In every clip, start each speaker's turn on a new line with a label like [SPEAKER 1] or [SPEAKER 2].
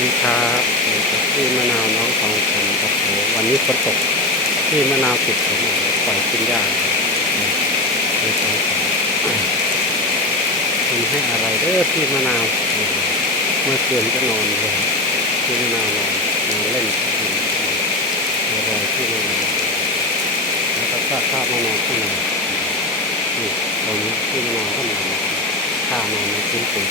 [SPEAKER 1] ดีครับอยู่กับพี่มะนาวน้องทองคำครับโอ้วันนี้ฝนตกพี่มะนาวติดผมปล่อยกินยาครับคุณให้อะไรเด้อพี่มะนาวเมื่อคืนก็นอนเลยพี่มะนาวนอนนอนเล่นกินอร่อยพี่มะนาวแล้วก็ข้าข้ามานอนข้างในนี่ตรงนี้พี่มะนาวก็นอนข้านอนในพื้นปู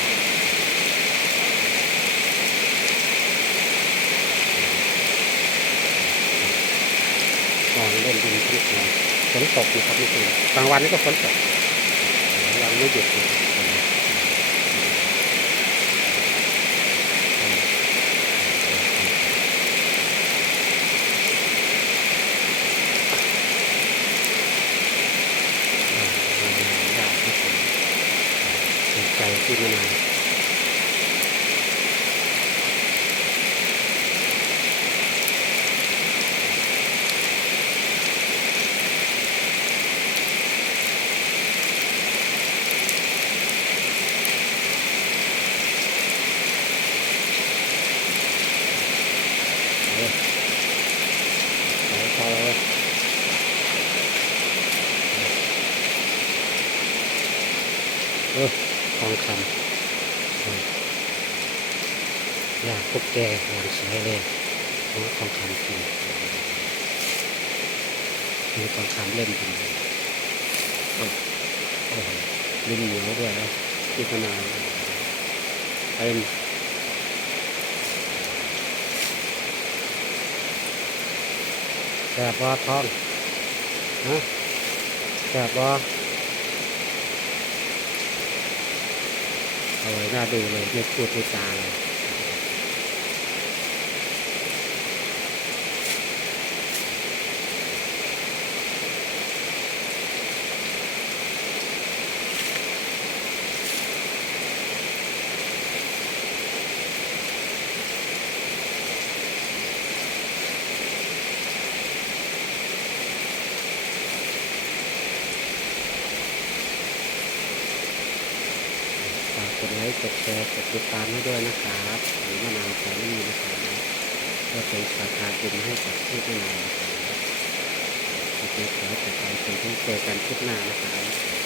[SPEAKER 1] นนอนเล่นดินทั้งคืนฝนตกนะครับนี่คือกลางวันนี่ก็ฝนตกกลางวันไม่หยุดเลยใจที่ไมานาน เอาเอาพอแล้วเออทองคำอยากพวกแกอย่างสวยเลยเอาทองคำกินมีทองคำเล่นกินโอ้โหลิ้นเหนียวด้วยนะที่ขนาดเต็มแสบบ่าท้องฮะแสบบ่า เอาไว้หน้าดูเลยไม่พูดไม่จาเลยฝา กดไลค์ กดแชร์ กดติดตามให้ด้วยนะครับหรือมะนาวแสนนี่นะครับเพื่อเป็นสาขาบุญให้กับที่มะนาวนะครับขอบคุณครับแต่ไปเจอกันคลิปหน้านะครับ